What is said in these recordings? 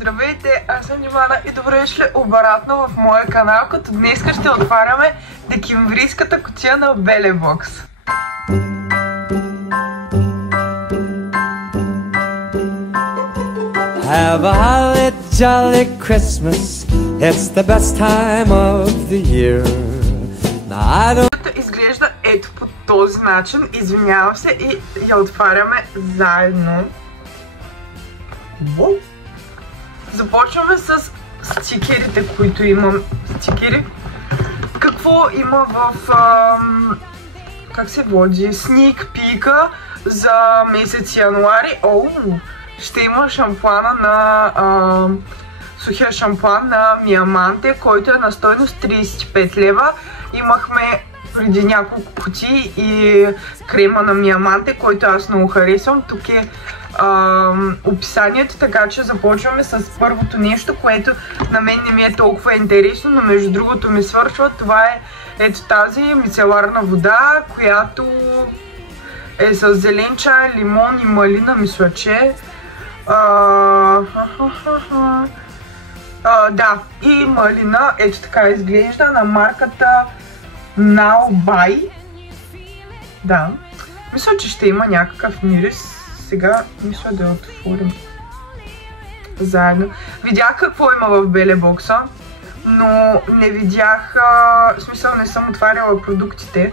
Здравейте, аз съм Ивана и добре дошли обратно в моя канал, като днес ще отваряме декемврийската кутия на Belebox. Have a holly jolly Christmas, it's the best time of the year. Now I don't... Изглежда ето по този начин, извинявам се и я отваряме заедно. Започваме с стикерите, които имам. Стикери. Какво има в... как се води? Sneak peek за месец януари. Ще има шампуана на... сухия шампуан на Миаманте, който е на стойност 35 лева. Имахме преди няколко кутии и крема на Миаманте, който аз много харесвам. Тук е описанието, така че започваме с първото нещо, което на мен не ми е толкова интересно, но между другото ми свършва. Това е ето тази мицеларна вода, която е с зелен чай, лимон и малина, мисля, че да, и малина, ето така изглежда, на марката Now Buy. Да, мисля, че ще има някакъв мирис. Сега мисля да я отворим заедно. Видях какво има в Belebox, но не видях, в смисъл не съм отваряла продуктите.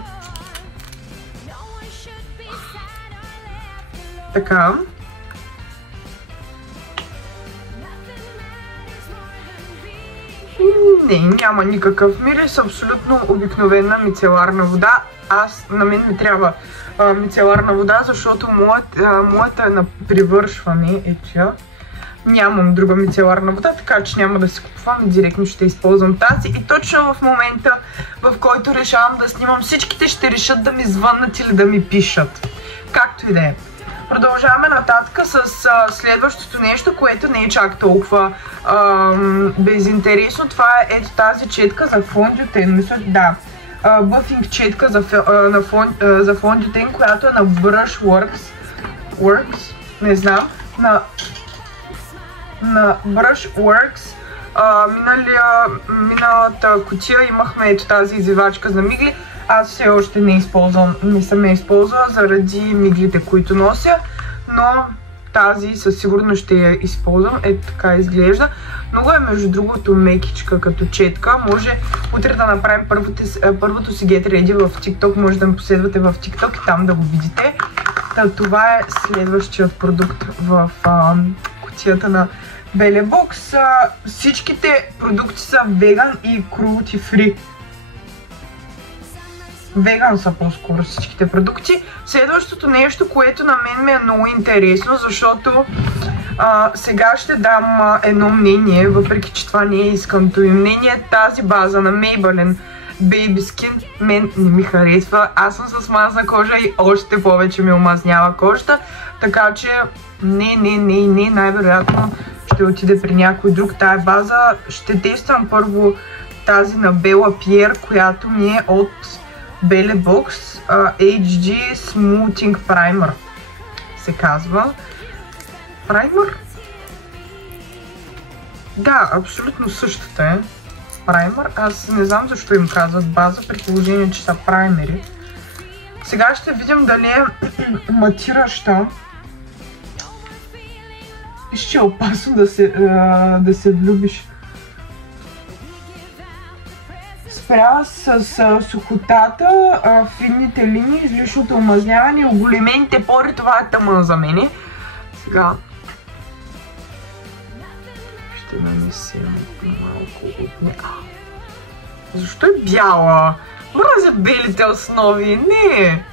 Така. Не, няма никакъв мирис, абсолютно обикновена мицеларна вода. На мен ми трябва мицеларна вода, защото моята е на привършване. Ето, нямам друга мицеларна вода, така че няма да си купувам и директно ще използвам тази. И точно в момента, в който решавам да снимам, всичките ще решат да ми звъннат или да ми пишат. Както и да е. Продължаваме нататък с следващото нещо, което не е чак толкова безинтересно. Това е ето тази четка за фондютен. Мисля, да. Бъфинг четка за фондютен, която е на Brushworks. Не знам. На Brushworks. Миналата кутия имахме ето тази извивачка за мигли. Аз все още не съм я използвала заради миглите, които нося, но тази със сигурност ще я използвам. Ето така изглежда. Много е между другото мекичка като четка. Може утре да направим първото си Get Ready в TikTok. Може да ме последвате в TikTok и там да го видите. Това е следващият продукт в кутията на Belebox. Всичките продукти са веган и cruelty free. Веган са по-скоро всичките продукти. Следващото нещо, което на мен ми е много интересно, защото сега ще дам едно мнение, въпреки че това не е исканото ми мнение. Тази база на Maybelline Baby Skin мен не ми харесва. Аз съм с мазна кожа и още повече ми омазнява кожата. Така че не, най-вероятно ще отиде при някой друг тая база. Ще тествам първо тази на Bella Pierre, която ми е от Belebox HD Smoothing Primer се казва. Праймер? Да, абсолютно същата е. Праймер. Аз не знам защо им казват база, при положение, че са праймери. Сега ще видим дали е матираща. Ще е опасно да се влюбиш. Спрява с сухотата, финните линии, излишното омазняване и оголемените пори. Това е тъмън за мене. Сега ще нанесем малко от нея. Защо е бяла? Мразя белите основи. Не!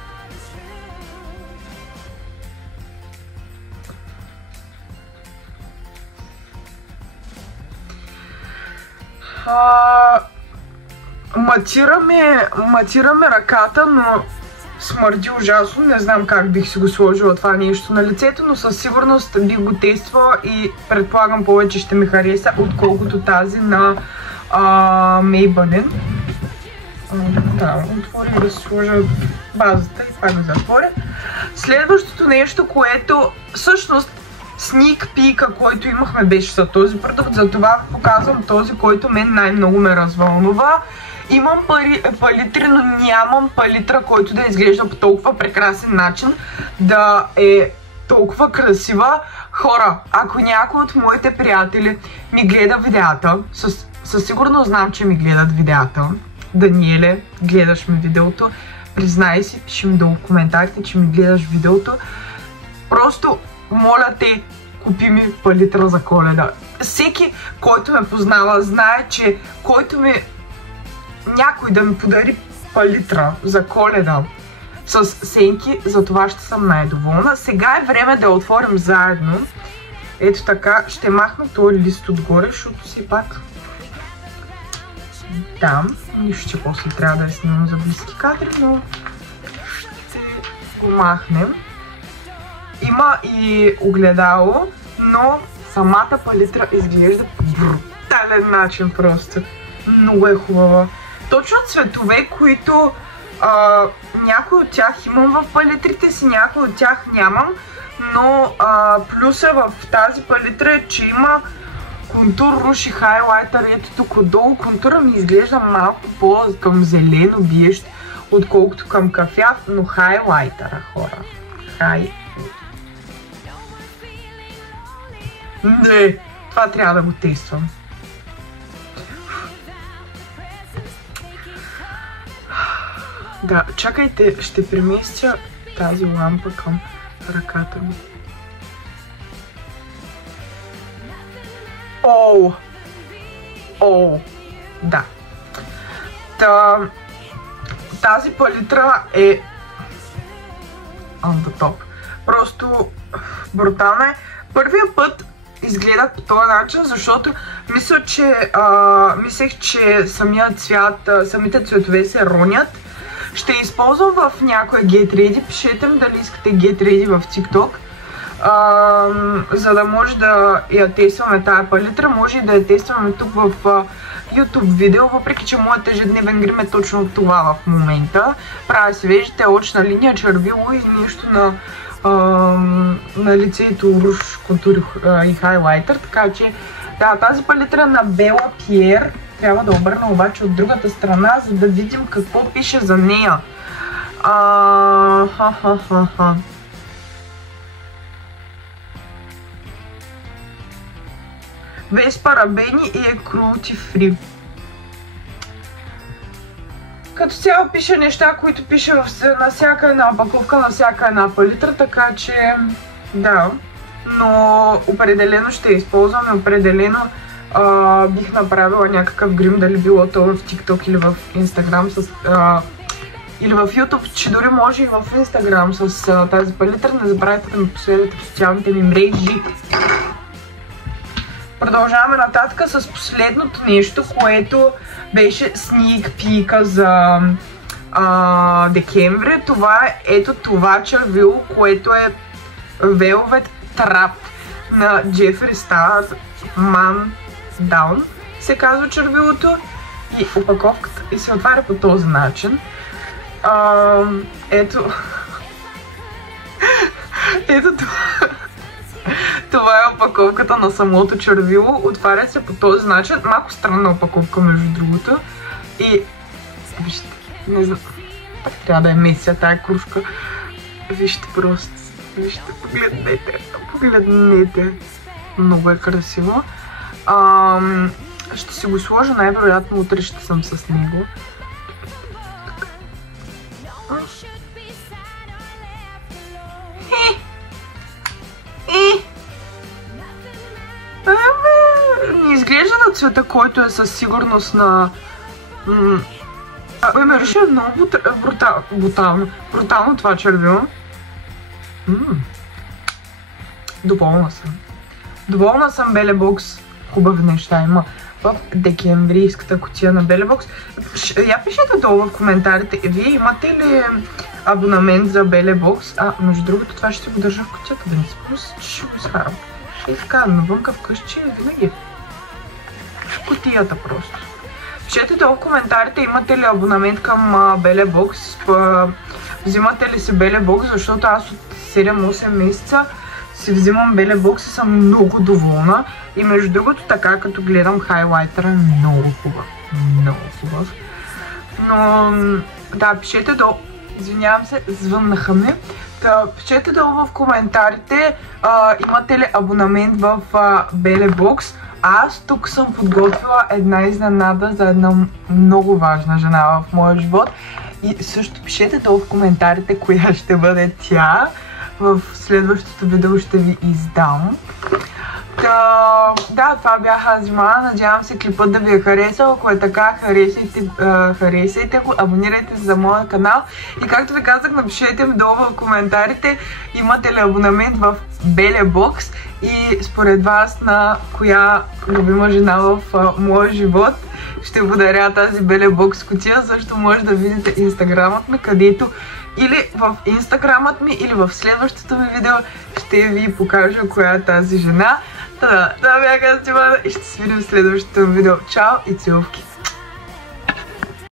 Матираме ръката, но смърди ужасно. Не знам как бих си го сложила това нещо на лицето, но със сигурност бих го тествала и предполагам повече ще ми хареса, отколкото тази на Maybelline. Да, отворя да сложа базата и пак да затворя. Следващото нещо, което всъщност sneak peek, който имахме, беше за този продукт, затова показвам този, който мен най-много ме развълнува. Имам палитри, но нямам палитра, който да изглежда по толкова прекрасен начин, да е толкова красива. Хора, ако някой от моите приятели ми гледа видеята, със сигурност знам, че ми гледат видеята. Даниеле, гледаш ми видеото, признай си, пиши ми долу в коментарите, че ми гледаш видеото. Просто, моля те, купи ми палитра за Коледа. Всеки, който ме познава, знае, че някой да ми подари палитра за Коледа с сенки, за това ще съм най-доволна. Сега е време да я отворим заедно. Ето така, ще махна този лист отгоре, защото си пак там. Нищо, че после трябва да я снимам за близки кадри, но ще го махнем. Има и огледало, но самата палитра изглежда по брутален начин просто. Много е хубава. Точно цветове, които някои от тях имам в палитрите си, някои от тях нямам, но плюса в тази палитра е, че има контур, руш и хайлайтър. Ето тук отдолу контура ми изглежда малко по-към зелено биещ, отколкото към кафяв, но хайлайтъра, хора. Не, това трябва да го тествам. Да, чакайте, ще преместя тази лампа към ръката ми. Оу, да. Тази палитра е on the top. Просто брутална е. Първия път изгледах по този начин, защото мислех, че самите цветове се ронят. Ще използвам в някоя Get Ready. Пишете ми дали искате Get Ready в TikTok. За да може да я тестваме тая палитра. Може и да я тестваме тук в YouTube видео, въпреки че моят ежедневен грим е точно това в момента. Правя си, виждате, очна линия, червило и нещо на лицето, руш, контур и хайлайтър. Така че да, тази палитра на Bella Pierre трябва да обърна обаче от другата страна, за да видим какво пише за нея. Без парабени и е cruelty free. Като цяло пише неща, които пише на всяка една опаковка, на всяка една палитра, така че да. Но определено ще използвам и определено бих направила някакъв грим, дали било то в TikTok или в Instagram или в YouTube, че дори може и в Instagram с тази палитра. Не забравяйте да ме последвате в социалните ми мрежи. Продължаваме нататък с последното нещо, което беше sneak peek за декември. Това е ето това червило, което е Velvet Trap на Jeffree Star Man Down се казва червилото, и опаковката и се отваря по този начин. Ето това. Това е опаковката на самото червило. Отваря се по този начин. Малко странна опаковка, между другото. И вижте, не знам, пак трябва да я меся тая кружка. Вижте просто. Вижте, погледнете. Много е красиво. Ще си го сложа, най-вероятно утре ще съм с него. Не изглежда на цвета, който е със сигурност на... ме реши много брутално това червило. Доволна съм. Доволна съм, Белебокс. Хубави неща има в декемврийската кутия на Белебокс. Я пишете долу в коментарите, вие имате ли абонамент за Белебокс? Между другото, това ще го държа в кутията, да не се помисля, че ще го изхарам. И така, навънка вкъщи винаги в кутията просто. Пишете долу в коментарите, имате ли абонамент към Белебокс, взимате ли си Белебокс, защото аз от 7-8 месеца си взимам Беле Бокс и съм много доволна. И между другото, така като гледам хайлайтера, много хубав. Много хубав. Но да, пишете долу. Извинявам се, звъннаха ми. Пишете долу в коментарите имате ли абонамент в Беле Бокс. Аз тук съм подготвила една изненада за една много важна жена в моя живот. И също пишете долу в коментарите коя ще бъде тя. В следващото видео ще ви издам. Да, това бях аз, Жмана. Надявам се клипът да ви е харесал. Ако е така, харесайте го, абонирайте се за моя канал. И както ви казах, напишете ми долу в коментарите имате ли абонамент в Беле Бокс и според вас на коя любима жена в моя живот ще подаря тази Беле Бокс кутия. Също може да видите инстаграмът ми, където или в инстаграмът ми, или в следващото ми видео ще ви покажа коя е тази жена. Това бях аз, Жмана, и ще се видим в следващото видео. Чао и целувки!